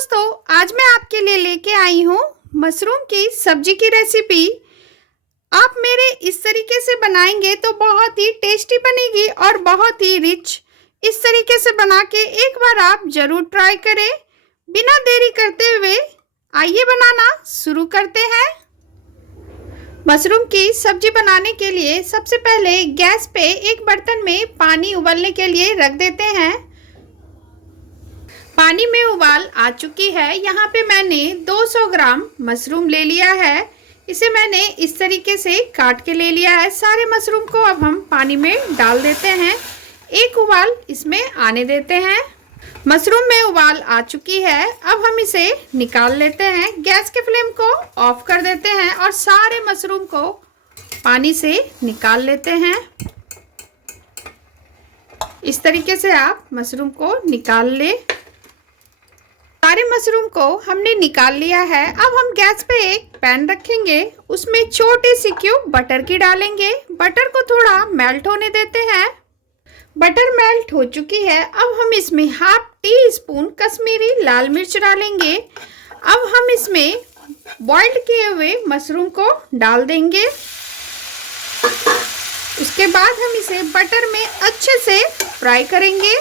दोस्तों, आज मैं आपके लिए लेके आई हूँ मशरूम की सब्जी की रेसिपी। आप मेरे इस तरीके से बनाएंगे तो बहुत ही टेस्टी बनेगी और बहुत ही रिच। इस तरीके से बना के एक बार आप जरूर ट्राई करें। बिना देरी करते हुए आइए बनाना शुरू करते हैं। मशरूम की सब्जी बनाने के लिए सबसे पहले गैस पे एक बर्तन में पानी उबलने के लिए रख देते हैं। पानी में उबाल आ चुकी है। यहाँ पे मैंने 200 ग्राम मशरूम ले लिया है। इसे मैंने इस तरीके से काट के ले लिया है। सारे मशरूम को अब हम पानी में डाल देते हैं। एक उबाल इसमें आने देते हैं। मशरूम में उबाल आ चुकी है। अब हम इसे निकाल लेते हैं। गैस के फ्लेम को ऑफ कर देते हैं और सारे मशरूम को पानी से निकाल लेते हैं। इस तरीके से आप मशरूम को निकाल ले। सारे मशरूम को हमने निकाल लिया है। अब हम गैस पे एक पैन रखेंगे। उसमें छोटी सी क्यूब बटर की डालेंगे। बटर को थोड़ा मेल्ट होने देते हैं। बटर मेल्ट हो चुकी है। अब हम इसमें हाफ टी स्पून कश्मीरी लाल मिर्च डालेंगे। अब हम इसमें बॉइल्ड किए हुए मशरूम को डाल देंगे। उसके बाद हम इसे बटर में अच्छे से फ्राई करेंगे।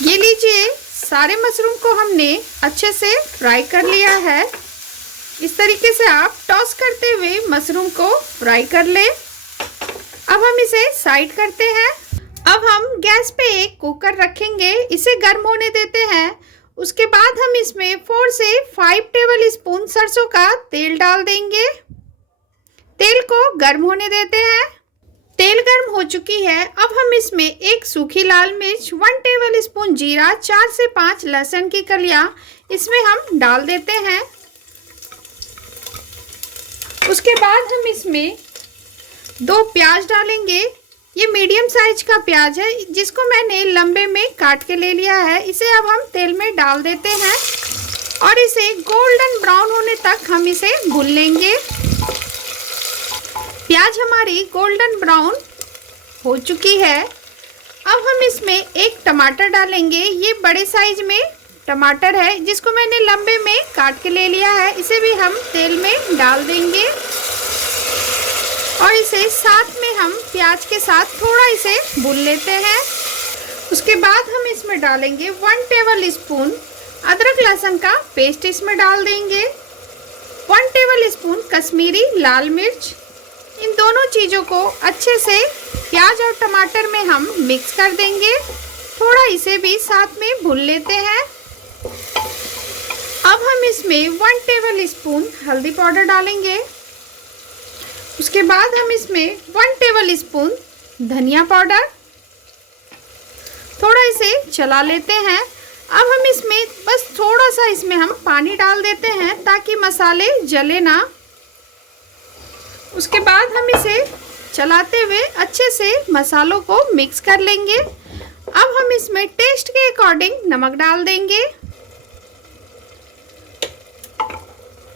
ये लीजिए, सारे मशरूम को हमने अच्छे से फ्राई कर लिया है। इस तरीके से आप टॉस करते हुए मशरूम को फ्राई कर ले। अब हम इसे साइड करते हैं। अब हम गैस पे एक कुकर रखेंगे। इसे गर्म होने देते हैं। उसके बाद हम इसमें 4 से 5 टेबल स्पून सरसों का तेल डाल देंगे। तेल को गर्म होने देते हैं। तेल गर्म हो चुकी है। अब हम इसमें एक सूखी लाल मिर्च, 1 टेबल स्पून जीरा, 4 से 5 लहसुन की कलियां इसमें हम डाल देते हैं। उसके बाद हम इसमें 2 प्याज डालेंगे। ये मीडियम साइज का प्याज है जिसको मैंने लंबे में काट के ले लिया है। इसे अब हम तेल में डाल देते हैं और इसे गोल्डन ब्राउन होने तक हम इसे भून लेंगे। प्याज हमारी गोल्डन ब्राउन हो चुकी है। अब हम इसमें एक टमाटर डालेंगे। ये बड़े साइज में टमाटर है जिसको मैंने लंबे में काट के ले लिया है। इसे भी हम तेल में डाल देंगे और इसे साथ में हम प्याज के साथ थोड़ा इसे भून लेते हैं। उसके बाद हम इसमें डालेंगे 1 टेबल स्पून अदरक लहसुन का पेस्ट इसमें डाल देंगे। 1 टेबल स्पून कश्मीरी लाल मिर्च। इन दोनों चीज़ों को अच्छे से प्याज और टमाटर में हम मिक्स कर देंगे। थोड़ा इसे भी साथ में भून लेते हैं। अब हम इसमें 1 टेबल स्पून हल्दी पाउडर डालेंगे। उसके बाद हम इसमें 1 टेबल स्पून धनिया पाउडर। थोड़ा इसे चला लेते हैं। अब हम इसमें बस थोड़ा सा इसमें हम पानी डाल देते हैं ताकि मसाले जले ना। उसके बाद हम इसे चलाते हुए अच्छे से मसालों को मिक्स कर लेंगे। अब हम इसमें टेस्ट के अकॉर्डिंग नमक डाल देंगे।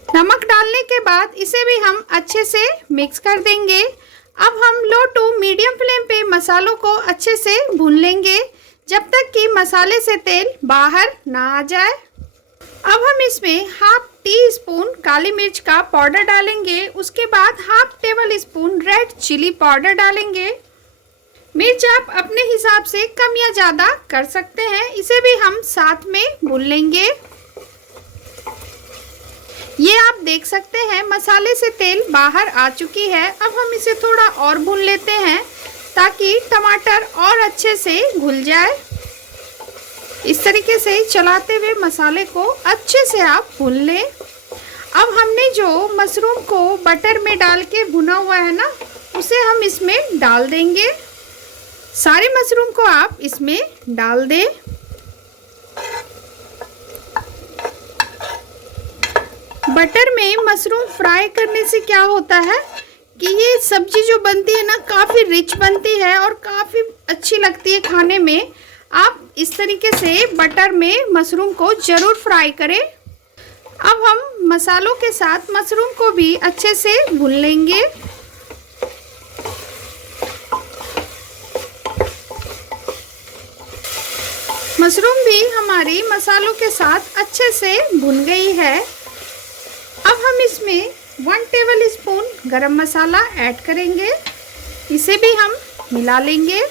नमक डालने के बाद इसे भी हम अच्छे से मिक्स कर देंगे। अब हम लो टू मीडियम फ्लेम पे मसालों को अच्छे से भून लेंगे जब तक कि मसाले से तेल बाहर ना आ जाए। अब हम इसमें हाफ टी स्पून काली मिर्च का पाउडर डालेंगे। उसके बाद half tablespoon red chilli powder डालेंगे। मिर्च आप अपने हिसाब से कम या ज़्यादा कर सकते हैं। इसे भी हम साथ में भून लेंगे। ये आप देख सकते हैं मसाले से तेल बाहर आ चुकी है। अब हम इसे थोड़ा और भून लेते हैं ताकि टमाटर और अच्छे से घुल जाए। इस तरीके से चलाते हुए मसाले को अच्छे से आप भून लें। अब हमने जो मशरूम को बटर में डाल के भुना हुआ है ना, उसे हम इसमें डाल देंगे। सारे मशरूम को आप इसमें डाल दें। बटर में मशरूम फ्राई करने से क्या होता है कि ये सब्जी जो बनती है ना, काफ़ी रिच बनती है और काफ़ी अच्छी लगती है खाने में। आप इस तरीके से बटर में मशरूम को ज़रूर फ्राई करें। अब हम मसालों के साथ मशरूम को भी अच्छे से भून लेंगे। मशरूम भी हमारी मसालों के साथ अच्छे से भुन गई है। अब हम इसमें 1 टेबल स्पून गरम मसाला ऐड करेंगे। इसे भी हम मिला लेंगे।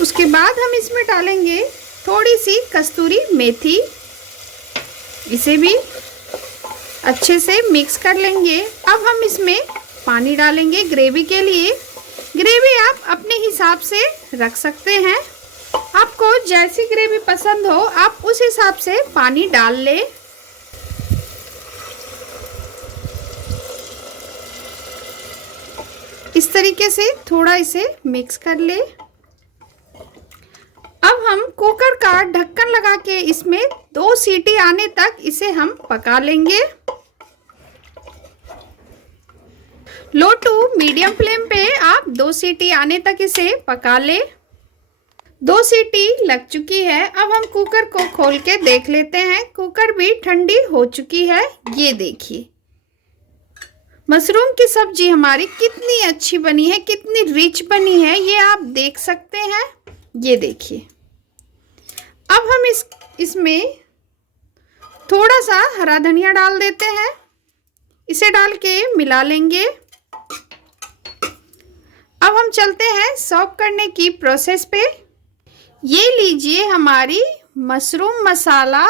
उसके बाद हम इसमें डालेंगे थोड़ी सी कस्तूरी मेथी। इसे भी अच्छे से मिक्स कर लेंगे। अब हम इसमें पानी डालेंगे ग्रेवी के लिए। ग्रेवी आप अपने हिसाब से रख सकते हैं। आपको जैसी ग्रेवी पसंद हो आप उस हिसाब से पानी डाल लें। इस तरीके से थोड़ा इसे मिक्स कर ले। अब हम कुकर का ढक्कन लगा के इसमें 2 सीटी आने तक इसे हम पका लेंगे। लो टू मीडियम फ्लेम पे आप 2 सीटी आने तक इसे पका ले। 2 सीटी लग चुकी है। अब हम कुकर को खोल के देख लेते हैं। कुकर भी ठंडी हो चुकी है। ये देखिए मशरूम की सब्जी हमारी कितनी अच्छी बनी है, कितनी रिच बनी है, ये आप देख सकते हैं। ये देखिए अब हम इसमें थोड़ा सा हरा धनिया डाल देते हैं। इसे डाल के मिला लेंगे। अब हम चलते हैं सर्व करने की प्रोसेस पे। ये लीजिए हमारी मशरूम मसाला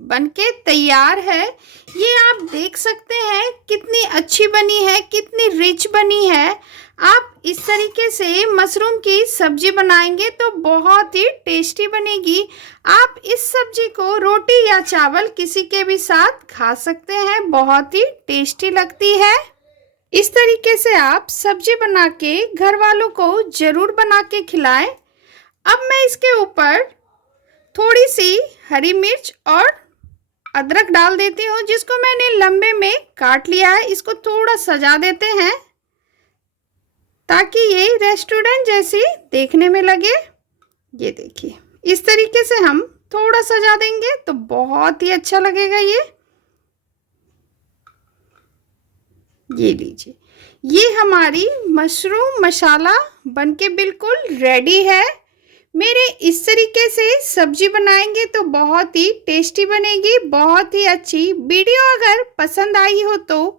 बनके तैयार है। ये आप देख सकते हैं कितनी अच्छी बनी है, कितनी रिच बनी है। आप इस तरीके से मशरूम की सब्जी बनाएंगे तो बहुत ही टेस्टी बनेगी। आप इस सब्जी को रोटी या चावल किसी के भी साथ खा सकते हैं, बहुत ही टेस्टी लगती है। इस तरीके से आप सब्जी बना के घर वालों को ज़रूर बना के खिलाएं। अब मैं इसके ऊपर थोड़ी सी हरी मिर्च और अदरक डाल देती हूँ, जिसको मैंने लंबे में काट लिया है। इसको थोड़ा सजा देते हैं ताकि ये रेस्टोरेंट जैसी देखने में लगे। ये देखिए इस तरीके से हम थोड़ा सजा देंगे तो बहुत ही अच्छा लगेगा। ये लीजिए, ये हमारी मशरूम मसाला बनके बिल्कुल रेडी है। मेरे इस तरीके से सब्जी बनाएंगे तो बहुत ही टेस्टी बनेगी, बहुत ही अच्छी। वीडियो अगर पसंद आई हो तो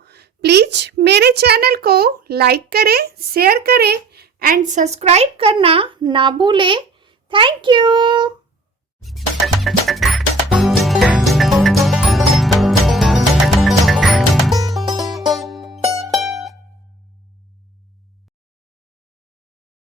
प्लीज़ मेरे चैनल को लाइक करें, शेयर करें एंड सब्सक्राइब करना ना भूलें। Thank you.